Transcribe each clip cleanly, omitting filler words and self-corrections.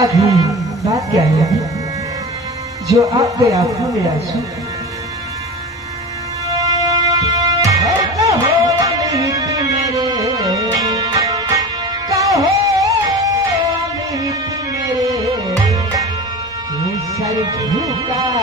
अभी बात क्या है जो आपके आंखों में आंसू सर झुकाए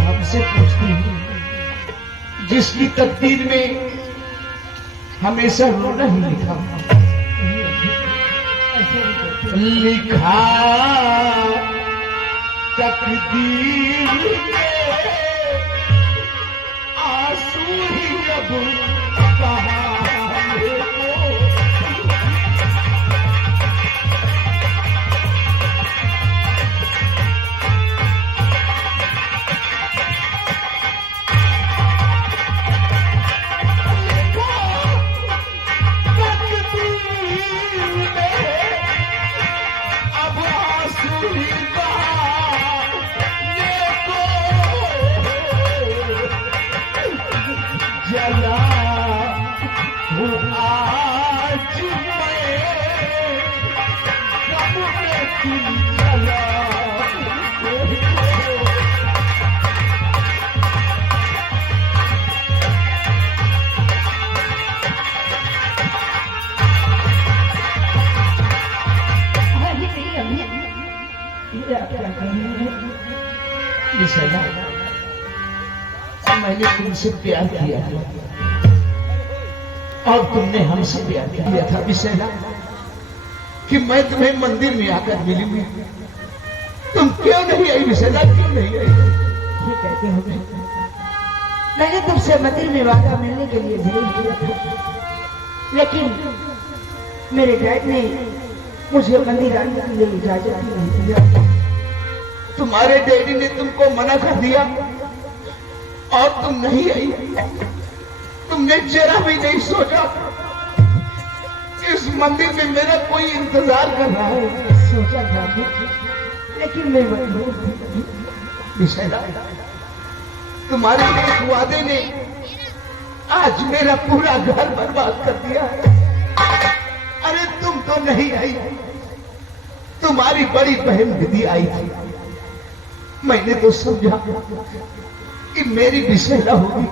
हमसे पूछती हूँ जिसकी तकदीर में हमेशा रोना ही लिखा लिखा तकदीर में आंसू ही अब कहाँ मैंने तुमसे प्यार किया और तुमने हमसे प्यार किया था विशैला कि मैं तुम्हें मंदिर में आकर मिलूंगी। तुम क्यों नहीं आई विशैला, क्यों नहीं आई? ये कहते हो मैंने तुमसे मंदिर में वादा मिलने के लिए जरूर किया था, लेकिन मेरे डैड ने मुझे मंदिर आने के लिए इजाजत नहीं दिया। तुम्हारे डैडी ने तुमको मना कर दिया और तुम नहीं आई। तुमने जरा भी नहीं सोचा इस मंदिर में मेरा कोई इंतजार कर रहा है। सोचा था लेकिन मैं विशैला, तुम्हारे एक वादे ने आज मेरा पूरा घर बर्बाद कर दिया है। अरे तुम तो नहीं आई, तुम्हारी बड़ी बहन विधि आई थी। मैंने तो समझा कि मेरी विशैला होगी।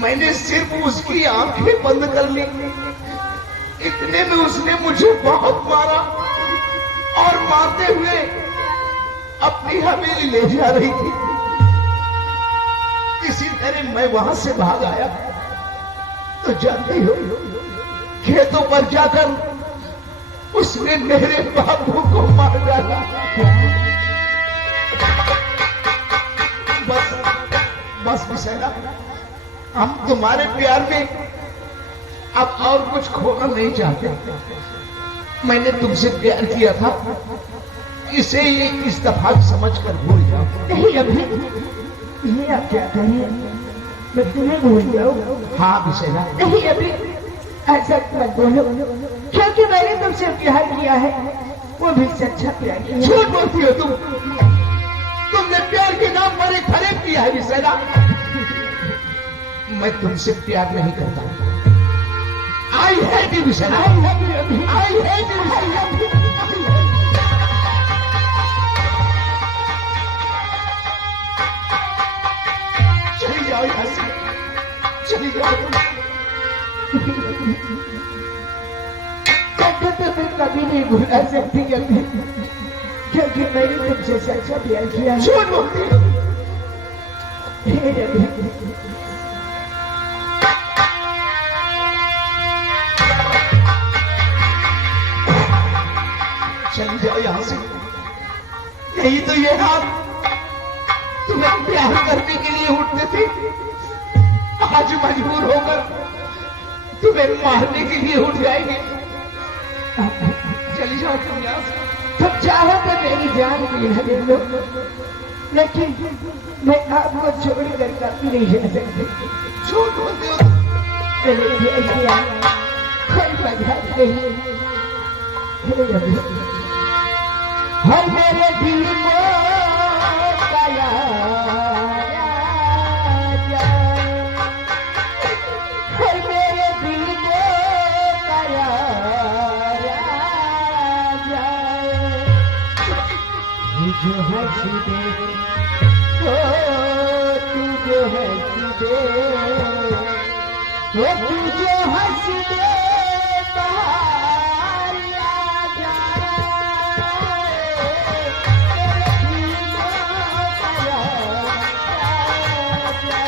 मैंने सिर्फ उसकी आंखें बंद कर ली, इतने में उसने मुझे बहुत मारा और मारते हुए अपनी हवेली ले जा रही थी। इसी तरह मैं वहां से भाग आया तो जानती हो खेतों पर जाकर उसने मेरे बाबू को मार डाला। बस विशैला, हम तुम्हारे प्यार में अब और कुछ खोना नहीं चाहते। मैंने तुमसे प्यार किया था, इसे ये इस दफा समझकर भूल जाओ। नहीं अभी ये आप क्या कहिए, मैं तुम्हें भूल जाऊं? हाँ विशैला, नहीं अभी ऐसा मत बोलो, क्योंकि मैंने तुमसे प्यार किया है, वो भी सच्चा प्यार किया। झूठ बोलती हो तुमने प्यार के नाम पर एक फरेब किया है विशैला। मैं तुमसे प्यार नहीं करता। आई हेट यू विशैला, आई हेट यू। चली जाओ यहाँ से, चली जाओ। तो मैं कभी नहीं भुला सकती अभी, क्योंकि मैंने तुमसे सच्चा प्यार किया है। झूठ बोलती हो। हे रवि, चली जाओ यहां से। यही तो ये हाथ तुम्हें प्यार करने के लिए उठते थे, आज मजबूर होकर तुम्हें मारने के लिए उठ जाएंगे। चली जाओ तुम यहां से। तुम चाहो तो मेरी जान भी ले लो, लेकिन मैं आपको छोड़कर कभी नहीं जा सकती। झूठ बोलते हो। मेरे प्यार किया कोई वजह नहीं। हे रवि, हर मेरे दिल को काया राजा, हर मेरे दिल को काया राजा, ये जो हंसी दे ओ तू जो हंसी दे, ओ तू जो हंसी दे बाहर आ जाए, मेरे दिल को काया राजा।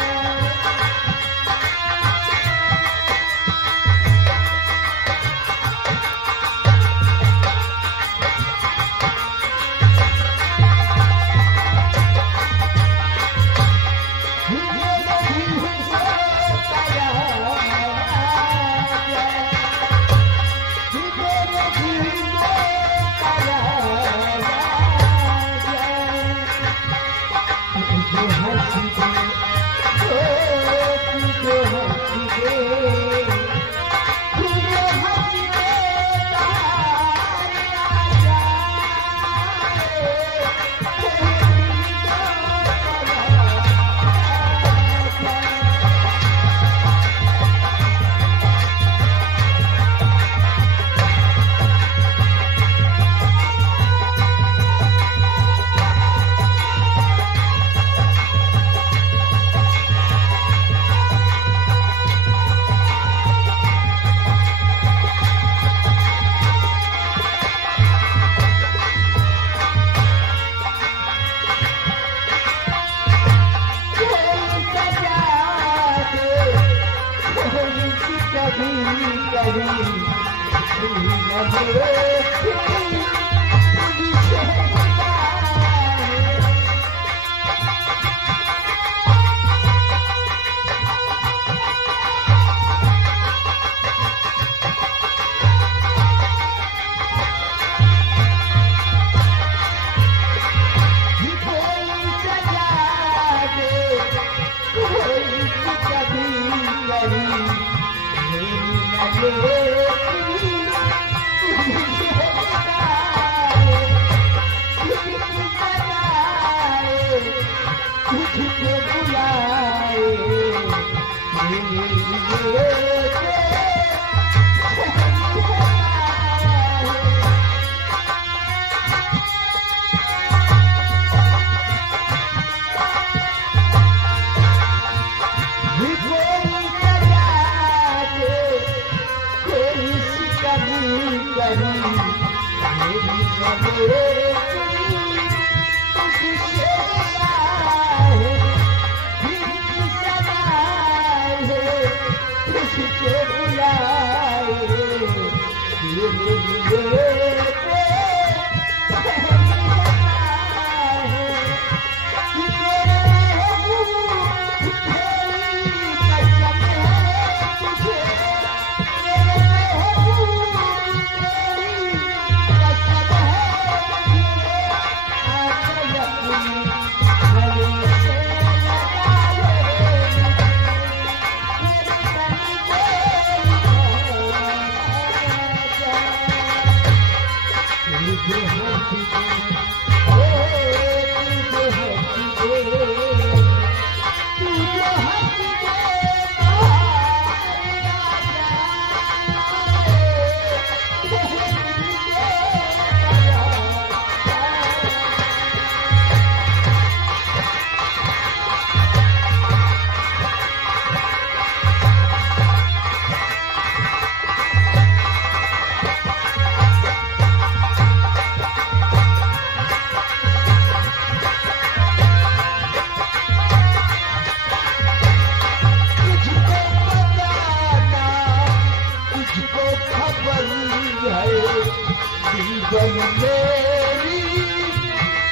जीवन मेरी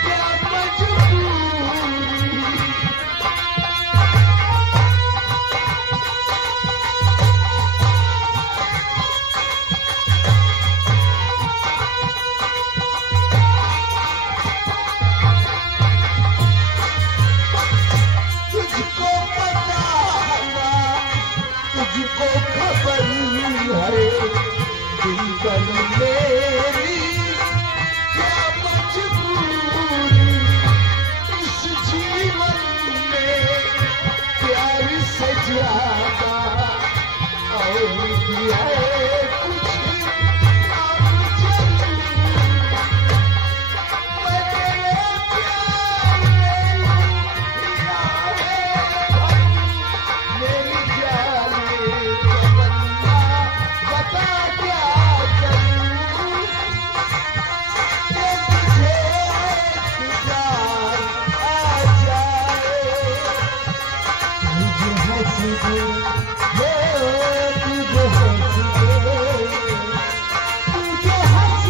क्या मजबूरी। तुझको पता ना, तुझको खबर है, जीवन मेरी क्या मजबूरी। इस जीवन में प्यार से ज्यादा और भी है कुछ अब जरूरी। मैं तेरे प्यार में हिया है भरी, मेरी जाने तमन्ना बता क्या करूं। कि तुझे एक प्यार आ जाए, तुझे हंस दे, हो तुझे हंस दे, तुझे हंस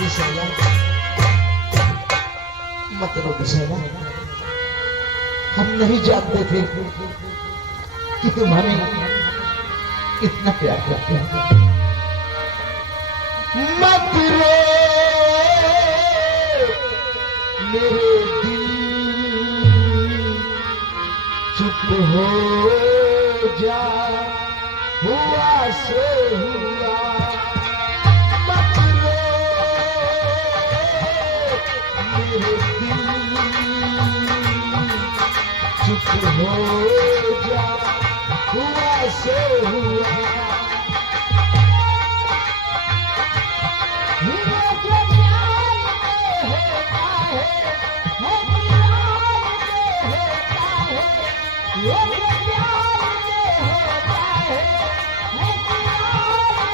विशाला, मत रो विशाला। हम नहीं जानते थे कि तुम हमें इतना प्यार करते हो। मत रो मेरे दिल, चुप हो जा, हुआ से हुआ। मत रो मेरे दिल, चुप हो जा, हुआ से हुआ। हुआ जो प्यार में होता है, वो प्यार में होता है, वो जो प्यार में होता है, वो प्यार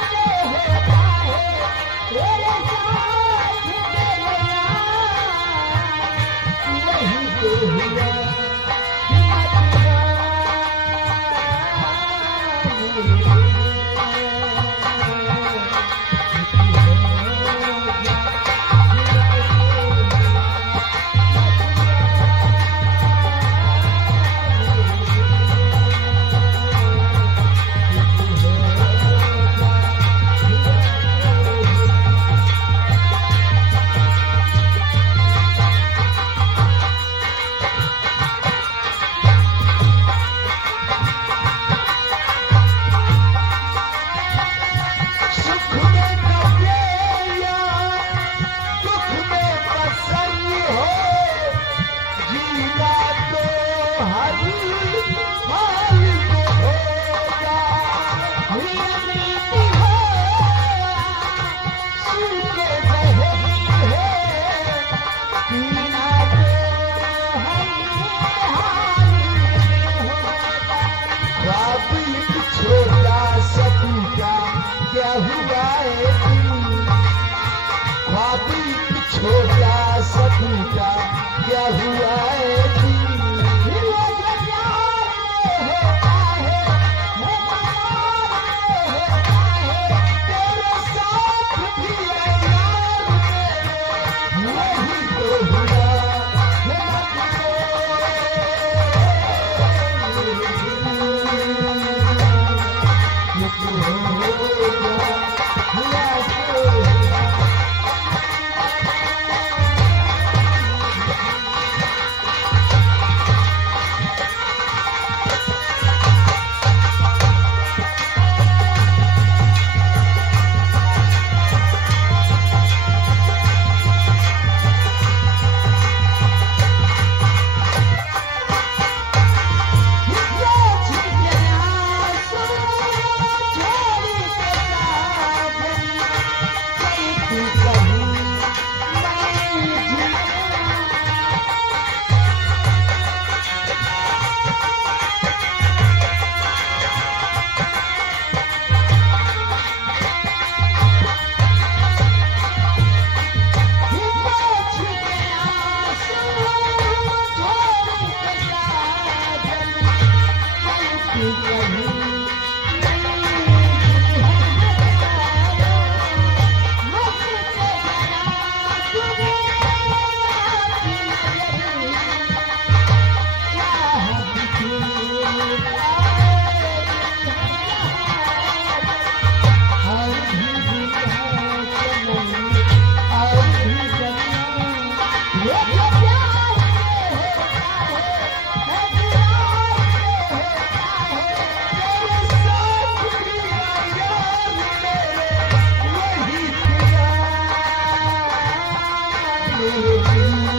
दिल